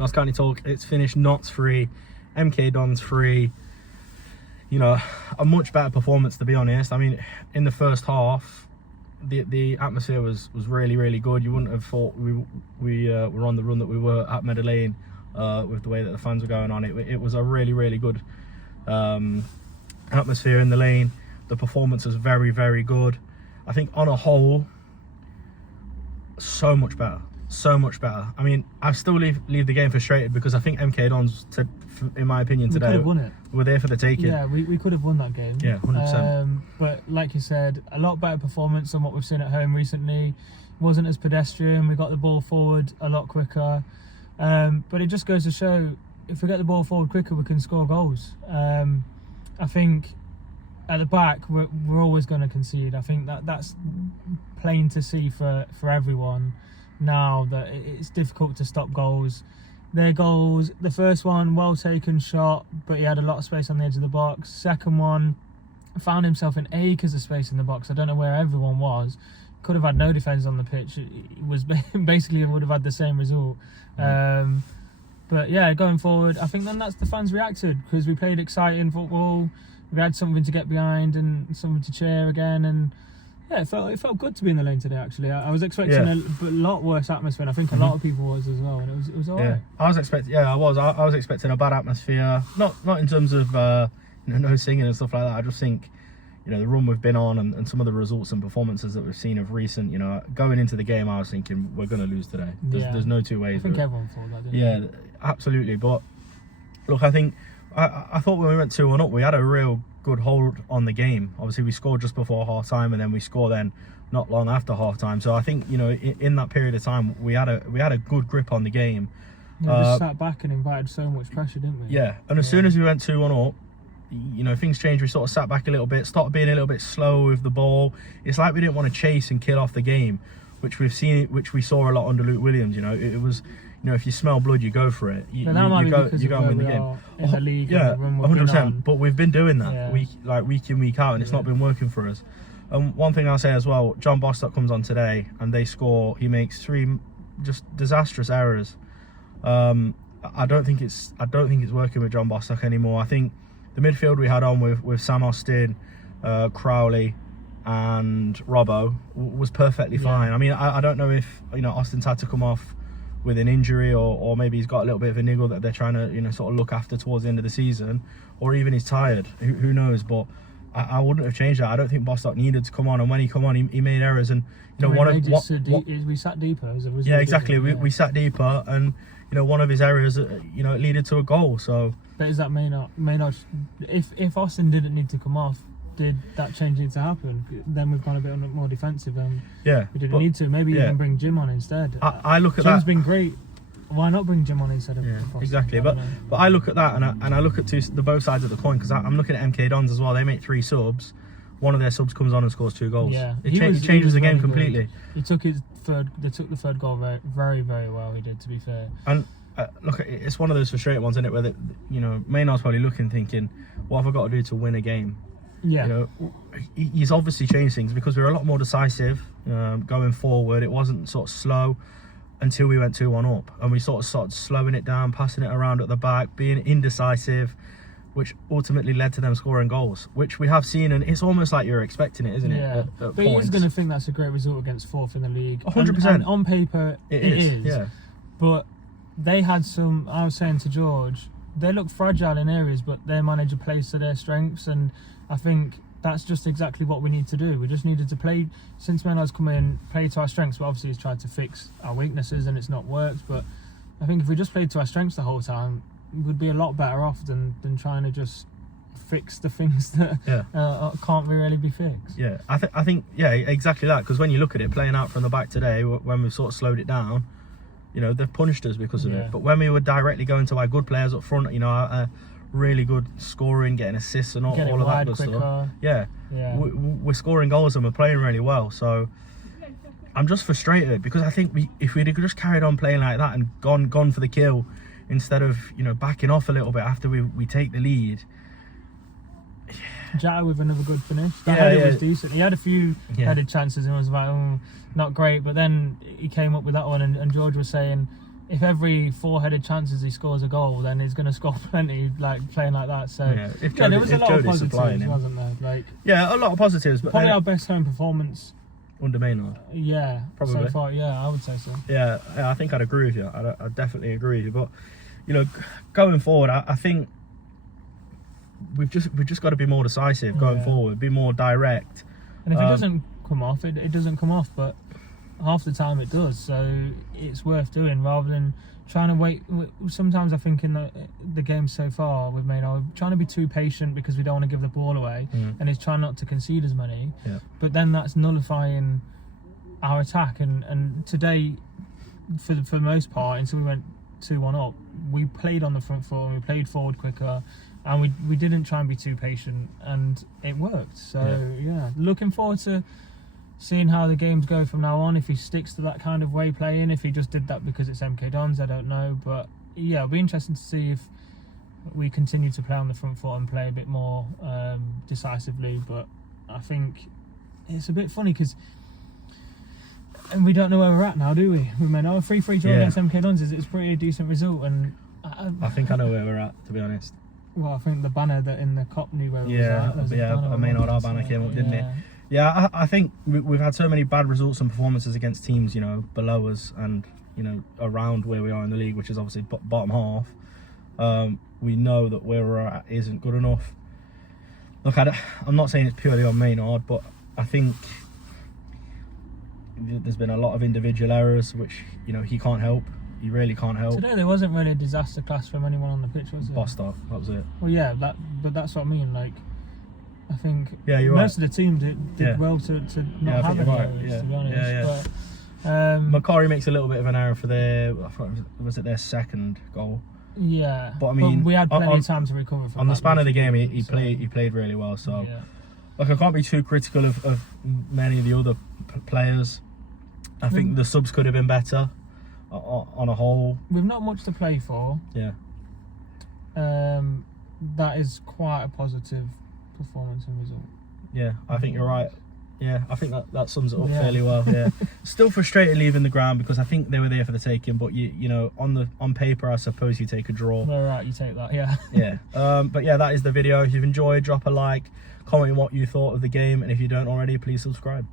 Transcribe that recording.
Notts County Talk. It's finished. Notts 3, MK Dons 3. You know, a much better performance, to be honest. I mean, in the first half, the atmosphere was really, really good. You wouldn't have thought we were on the run that we were at Meadow Lane with the way that the fans were going on. It was a really, really good atmosphere in the lane. The performance was very, very good. I think on a whole, so much better. I mean, I still leave the game frustrated because I think MK Dons, in my opinion, today, we could have won it. Were there for the taking. Yeah, we could have won that game. Yeah, 100%. But like you said, a lot better performance than what we've seen at home recently. Wasn't as pedestrian. We got the ball forward a lot quicker. But it just goes to show, if we get the ball forward quicker, we can score goals. I think at the back, we're always going to concede. I think that's plain to see for everyone now, that it's difficult to stop goals. Their goals, the first one, well taken shot, but he had a lot of space on the edge of the box. Second one, found himself in acres of space in the box. I don't know where everyone was. Could have had no defence on the pitch. It was basically would have had the same result. But yeah, going forward, I think then that's the fans reacted, because we played exciting football. We had something to get behind and something to cheer again, and yeah, it felt good to be in the lane today. Actually, I was expecting a lot worse atmosphere, and I think a lot of people was as well, and it was alright. Yeah, I was expecting a bad atmosphere. Not in terms of no singing and stuff like that. I just think, you know, the run we've been on and some of the results and performances that we've seen of recent, you know, going into the game, I was thinking we're going to lose today. There's no two ways. I think everyone thought that, didn't they? Absolutely. But look, I think I thought when we went 2-1 up, we had a real good hold on the game. Obviously, we scored just before half time, and then we scored then not long after half time. So I think, you know, in that period of time, we had a good grip on the game. We just sat back and invited so much pressure, didn't we? Yeah, and as soon as we went 2-1 up, you know, things changed. We sort of sat back a little bit, started being a little bit slow with the ball. It's like we didn't want to chase and kill off the game, which we saw a lot under Luke Williams. You know, it was, you know, if you smell blood, you go for it. You go and win the game. In the league, yeah, 100%. But we've been doing that week in, week out, and it's not been working for us. And one thing I'll say as well, John Bostock comes on today and they score. He makes 3 just disastrous errors. I don't think it's working with John Bostock anymore. I think the midfield we had on with Sam Austin, Crowley, and Robbo was perfectly fine. I mean, I don't know if, you know, Austin's had to come off with an injury, or maybe he's got a little bit of a niggle that they're trying to, you know, sort of look after towards the end of the season, or even he's tired. Who knows? But I wouldn't have changed that. I don't think Bostock needed to come on, and when he come on, he made errors. And you know, we sat deeper. Exactly. We sat deeper, and you know, one of his errors, you know, it led to a goal. So, but is that may not? If Austin didn't need to come off, did that change need to happen? Then we've gone a bit more defensive, and we didn't need to. Maybe even bring Jim on instead. I look at Jim's that. been great. Why not bring Jim on instead of Austin? Exactly. But I look at that, and I look at the both sides of the coin, because I'm looking at MK Dons as well. They make 3 subs. One of their subs comes on and scores 2 goals. Yeah, it changes the game completely. He took his third. They took the third goal very, very, very well. He did, to be fair. And look, it's one of those frustrating ones, isn't it? Where you know, Maynard's probably looking, thinking, "What have I got to do to win a game?" Yeah. You know, he's obviously changed things, because we were a lot more decisive going forward. It wasn't sort of slow until we went 2-1 up, and we sort of started slowing it down, passing it around at the back, being indecisive, which ultimately led to them scoring goals, which we have seen, and it's almost like you're expecting it, isn't it? Yeah, but he's going to think that's a great result against 4th in the league. 100%. And on paper, it is. Yeah. But they had some, I was saying to George, they look fragile in areas, but their manager plays to their strengths, and I think that's just exactly what we need to do. We just needed to play, since Maynard's come in, play to our strengths, but obviously he's tried to fix our weaknesses and it's not worked. But I think if we just played to our strengths the whole time, we'd be a lot better off than trying to just fix the things that can't really be fixed. Yeah, I think exactly that, because when you look at it, playing out from the back today, when we've sort of slowed it down, you know, they've punished us because of it. But when we were directly going to our good players up front, you know, really good scoring, getting assists and all of that good stuff. Yeah. We're scoring goals and we're playing really well. So I'm just frustrated, because I think if we'd just carried on playing like that and gone for the kill, instead of, you know, backing off a little bit after we take the lead. Jata with another good finish. That header was decent. He had a few headed chances and was like, not great. But then he came up with that one, and George was saying, if every 4-headed chances he scores a goal, then he's going to score plenty, like playing like that. So Yeah, if Jody, there was a lot of Jody's supplying positives, him. wasn't there? Like Yeah, a lot of positives, but probably then our best home performance. under Maynard. Yeah, Probably. so far. Yeah, I would say so. Yeah, I think I'd agree with you. I definitely agree with you. But you know, going forward, I think we've just got to be more decisive going forward, be more direct. And if it doesn't come off, it doesn't come off. But half the time it does, so it's worth doing rather than trying to wait. Sometimes I think in the game so far we've made, we're trying to be too patient because we don't want to give the ball away, and it's trying not to concede as many. Yeah. But then that's nullifying our attack. And today, for the most part, until we went 2-1 up, we played on the front foot and we played forward quicker, and we didn't try and be too patient, and it worked. So yeah, looking forward to seeing how the games go from now on. If he sticks to that kind of way playing, if he just did that because it's MK Dons, I don't know. But yeah, it'll be interesting to see if we continue to play on the front foot and play a bit more decisively. But I think it's a bit funny because we don't know where we're at now, do we? We may know a 3-3 draw against MK Dons is pretty decent result, and I think I know where we're at, to be honest. Well, I think the banner that in the cop knew where it was at. I mean, our banner came up, didn't it? Yeah, I think we've had so many bad results and performances against teams, you know, below us and, you know, around where we are in the league, which is obviously bottom half. We know that where we're at isn't good enough. Look, I'm not saying it's purely on Maynard, but I think there's been a lot of individual errors, which, you know, he can't help. He really can't help. Today there wasn't really a disaster class from anyone on the pitch, was there? Bostock, that was it. Well, yeah, but that's what I mean. Like, I think right. most of the team did well to not have any errors, to be honest. But Macquarie makes a little bit of an error for was it their second goal? Yeah, but I mean, we had plenty of time to recover from on the span of the game. He played really well. So, like, I can't be too critical of many of the other players. I think the subs could have been better on a whole. We've not much to play for. Yeah. That is quite a positive performance and result. Yeah, I think you're right. Yeah, I think that sums it up fairly well. Yeah, still frustrated leaving the ground because I think they were there for the taking, but you know, on paper, I suppose you take a draw. All right, you take that. Yeah. Yeah. But yeah, that is the video. If you've enjoyed, drop a like, comment what you thought of the game, and if you don't already, please subscribe.